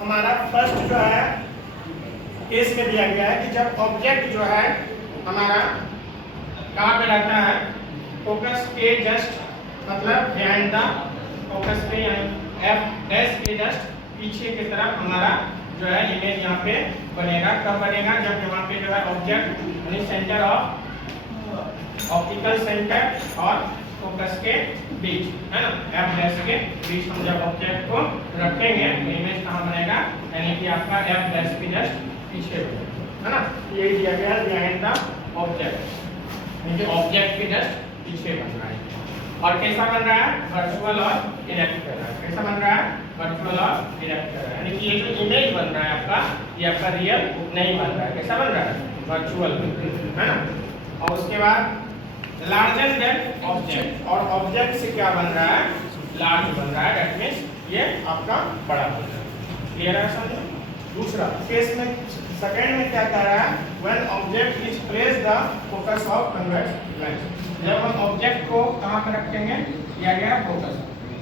हमारा फर्स्ट जो है केस में दिया गया है कि जब ऑब्जेक्ट जो है हमारा कहाँ पे रहता है, फोकस के जस्ट मतलब बिहाइंड द फोकस पे यानी एफ डैश के जस्ट पीछे की तरफ हमारा जो है इमेज यहाँ पे बनेगा। कब बनेगा, जब यहाँ पे जो है ऑब्जेक्ट यानी सेंटर ऑफ ऑप्टिकल सेंटर और फोकस के बीच है ना, एफ डैश के बीच हम जब ऑब्जेक्ट को रखेंगे तो इमेज कहाँ बनेगा, यानी कि आपका एफ डैश के जस्ट पीछे बनेगा है ना। यही दिया गया है बिहाइंड द ऑब्जेक्ट, यानी ऑब्जेक्ट के जस्ट पीछे बन रहा है। और कैसा बन रहा है, वर्चुअल और इरेक्ट कर रहा है। कैसा बन रहा है, वर्चुअल और इरेक्ट कर रहा है, यानी कि ये जो इमेज बन रहा है आपका, ये आपका रियल नहीं बन रहा है। कैसा बन रहा है, वर्चुअल है ना। और उसके बाद लार्जर देन ऑब्जेक्ट, और ऑब्जेक्ट से क्या बन रहा है, लार्ज बन रहा है, दैट मींस ये आपका बड़ा बन रहा है। क्लियर है समझो। दूसरा केस में सेकंड में क्या कह रहा है, when object is place the focus of convex lens, जब हम ऑब्जेक्ट को कहां पर रखेंगे, दिया गया फोकस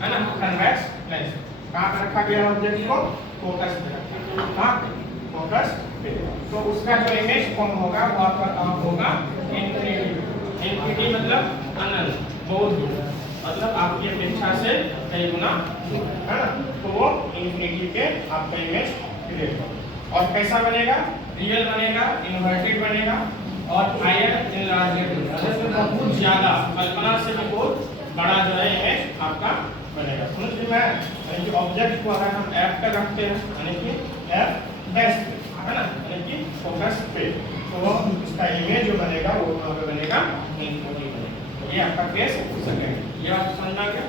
है ना, कन्वेक्स लेंस कहां पर रखा गया ऑब्जेक्ट को, फोकस पे रखा है, कहां पे, फोकस पे। तो उसका जो इमेज फॉर्म होगा वो आपका काम होगा इन्फिनिटी। इन्फिनिटी मतलब अनंत, बहुत दूर, मतलब आपकी अपेक्षा से कई गुना है ना, तो वो इन्फिनिटी पे आपका इमेज क्रिएट होगा। और कैसा बनेगा, रियल बनेगा, इन्वर्टेड बनेगा और हायर इनलार्जेड बनेगा, मतलब बहुत ज्यादा कल्पना से भी बहुत बड़ा जो है इमेज आपका बनेगा। समझ में आया, यानी कि ऑब्जेक्ट को अगर हम एफ पे रखते हैं, यानी कि एफ डैश पे है ना, यानी कि फोकस पे, तो इसका इमेज जो बनेगा वो वहां पे बनेगा इन्फिनिटी बनेगा। ये आपका केस सेकंड, ये आप समझना क्या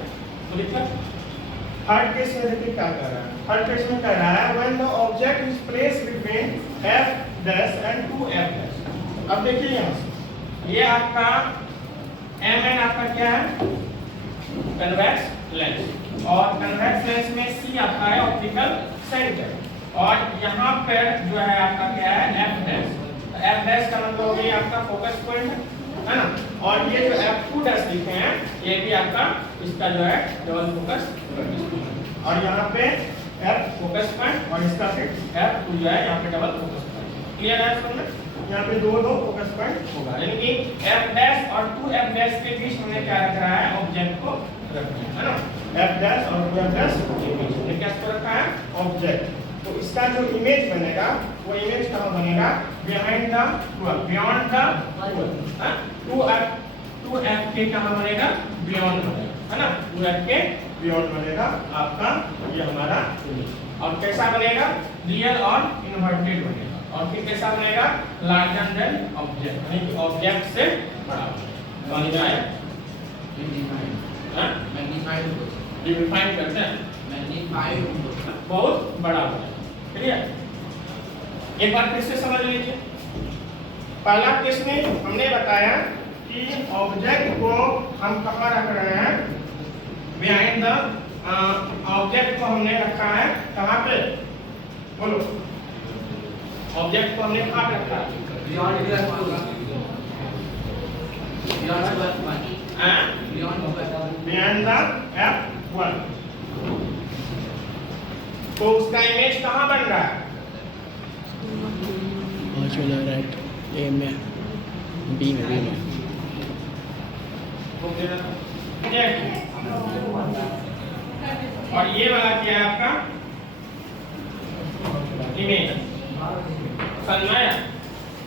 तो लिखा। थर्ड केस में देखिए क्या कर रहा है, थर्ड केस में कह रहा है when the object is placed between F dash and two F dash. अब देखिए यहाँ से ये आपका एम एन आपका क्या है, कन्वेक्स लेंस, और कन्वेक्स लेंस में सी आपका है ऑप्टिकल सेंटर, और यहाँ पर जो है आपका क्या है, एफ डैश। एफ डैश का मतलब हो गया आपका फोकस पॉइंट है ना, और ये जो f2 डैश लिखे हैं ये भी आपका इसका जो है डबल फोकस, और यहाँ पे f फोकस पॉइंट और इसका फिर f2 जो है यहाँ पे डबल फोकस पॉइंट। क्लियर है समझ, यहाँ पे दो फोकस पॉइंट होगा, यानी कि f डैश और 2f डैश के बीच हमने क्या रख रहा है, ऑब्जेक्ट को रख दिया है ना, f डैश और 2f डैश के बीच में क्या रखा है, ऑब्जेक्ट। तो इसका जो इमेज बनेगा वो इमेज कहाँ बनेगा, behind the beyond the 2f के कहाँ बनेगा, बियॉन्ड बनेगा है ना, 2f के बियॉन्ड बनेगा आपका ये हमारा इमेज। और कैसा बनेगा, रियल और इन्वर्टेड बनेगा, और फिर कैसा बनेगा, लार्जर देन ऑब्जेक्ट, यानी कि ऑब्जेक्ट से बड़ा बन जाए, डिफाइन करते हैं, बहुत बड़ा हो जाए। क्लियर, एक बार फिर से समझ लीजिए। पहला केस में हमने बताया कि ऑब्जेक्ट को हम कहाँ रख रहे हैं, बिहाइंड द ऑब्जेक्ट को हमने रखा है कहाँ पे, बोलो, ऑब्जेक्ट को हमने कहाँ पे रखा है, बिहाइंड द f1। तो उसका इमेज कहाँ बन रहा है, राइट ए में, बी में, बी में। और ये वाला क्या है आपका इमेज, समझाया।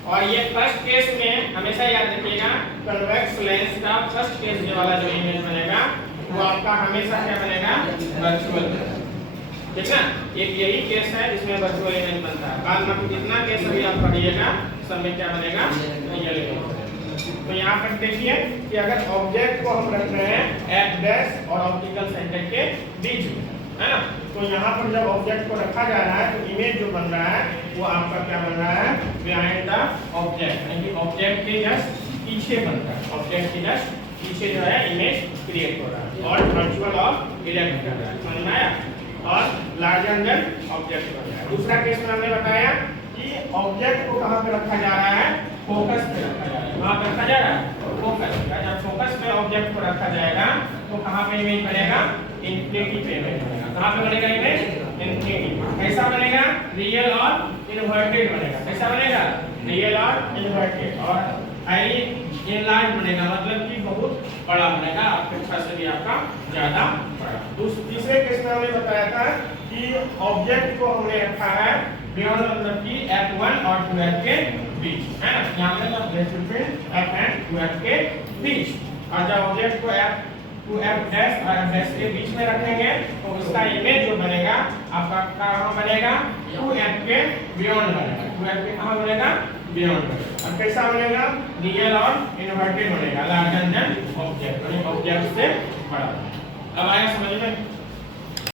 और ये फर्स्ट केस में हमेशा याद रखिएगा, कन्वेक्स लेंस का फर्स्ट केस ये वाला जो इमेज बनेगा वो आपका हमेशा क्या बनेगा, वर्चुअल, ठीक ना। एक यही केस है जिसमें वर्चुअल इमेज बनता है, बाद में जितना केस अभी आप पढ़िएगा सब में क्या बनेगा, रियल इमेज। तो यहाँ पर देखिए कि अगर ऑब्जेक्ट को हम रख रहे हैं एफ डैश और ऑप्टिकल सेंटर के बीच में है ना, तो यहाँ पर जब ऑब्जेक्ट को रखा जा रहा है तो इमेज जो बन रहा है वो आपका क्या बन रहा है, बिहाइंड द ऑब्जेक्ट, यानी कि ऑब्जेक्ट के जस्ट पीछे बन रहा है, ऑब्जेक्ट के जस्ट पीछे जो है इमेज क्रिएट हो रहा है और वर्चुअल और इरेक्ट कर रहा है, समझ में आया। और लार्जर देन ऑब्जेक्ट बन रहा है। दूसरा केस में हमने बताया कि ऑब्जेक्ट को कहाँ पे रखा जा रहा है, फोकस पे रखा जा रहा है, कहाँ पे रखा जा रहा है, फोकस पे। जब फोकस पे ऑब्जेक्ट को रखा जाएगा तो कहाँ पे इमेज बनेगा, इंफिनिटी पे बनेगा। कहाँ पे बनेगा इमेज? इंफिनिटी। कैसा बनेगा? रियल और इन्वर्टेड बनेगा। कैसा बनेगा? रियल और इन्वर्टेड। और इनलार्ज बनेगा, मतलब कि बहुत बड़ा बनेगा, आपके इच्छा से भी आपका ज्यादा बड़ा। तीसरे केस में हमने बताया था कि ऑब्जेक्ट को हमने रखा है बियॉन्ड, मतलब कि f1 और 2f के बीच, है ना। यहाँ पे मतलब बिटवीन f एंड 2f के बीच। और जब ऑब्जेक्ट को f2f डैश और f डैश के बीच में रखेंगे तो उसका इमेज जो बनेगा आपका कहाँ बनेगा? 2f के बियॉन्ड बनेगा। 2f के कहाँ बनेगा? बियॉन्ड बनेगा। और कैसा बनेगा? रियल और इन्वर्टेड बनेगा, लार्जर देन ऑब्जेक्ट, यानी ऑब्जेक्ट से बड़ा। अब आया समझ में?